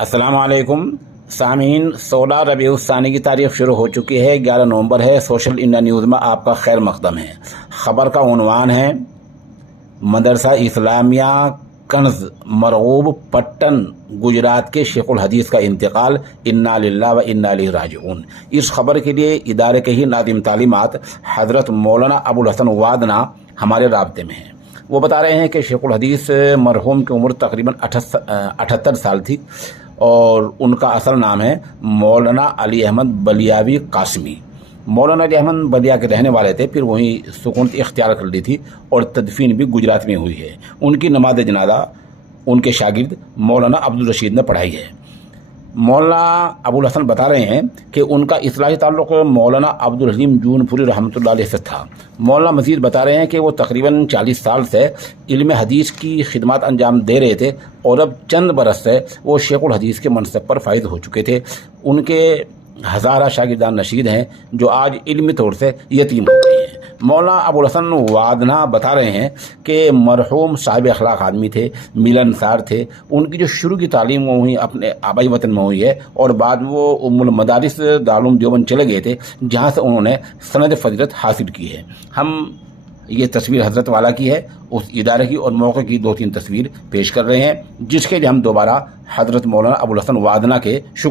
अस्सलाम वालेकुम सामीन। 16 रबीउल सानी की तारीख शुरू हो चुकी है। 11 नवंबर है। सोशल इंडिया न्यूज़ में आपका खैर मकदम है। ख़बर का उन्वान है मदरसा इस्लामिया कंज मरगूब पट्टन गुजरात के शेखुल हदीस का इंतकाल, इन्ना लिल्लाहि व इन्ना इलैहि राजिऊन। इस खबर के लिए इदारे के ही नादिम तालीमात हज़रत मौलाना अबुल हसन वादना हमारे राब्ते में हैं। वो बता रहे हैं कि शेखुल हदीस मरहूम की उम्र तकरीबन 78 साल थी और उनका असल नाम है मौलाना अली अहमद बलियावी कासमी। मौलाना अली अहमद बलिया के रहने वाले थे, फिर वहीं सुकूनत इख्तियार कर ली थी और तदफीन भी गुजरात में हुई है। उनकी नमाज जनाजा उनके शागिर्द मौलाना अब्दुल रशीद ने पढ़ाई है। मौलाना अबुल हसन बता रहे हैं कि उनका इस्लाही ताल्लुक़ मौलाना अब्दुल हलीम जूनपुरी रहमतुल्लाह अलैह से था। मौलाना मजीद बता रहे हैं कि वो तकरीबन 40 साल से इल्म हदीस की खिदमत अंजाम दे रहे थे और अब चंद बरस से वो शेखुल हदीस के मनसब पर फाइज हो चुके थे। उनके हज़ारा शागिर्दान नशीद हैं जो आज इल्मी तौर से यतीम हो गए हैं। मौलाना अबुल हसन वादना बता रहे हैं कि मरहूम साहिब अखलाक आदमी थे, मिलनसार थे। उनकी जो शुरू की तालीम वो हुई अपने आबाई वतन में हुई है और बाद में वो उम्मुल मदारिस दारुल देवबंद चले गए थे, जहाँ से उन्होंने सनद फजीलत हासिल की है। हम ये तस्वीर हज़रत वाला की है, उस इदारे की और मौके की 2-3 तस्वीर पेश कर रहे हैं, जिसके लिए हम दोबारा हज़रत मौलाना अबुल हसन वादना के शुक्र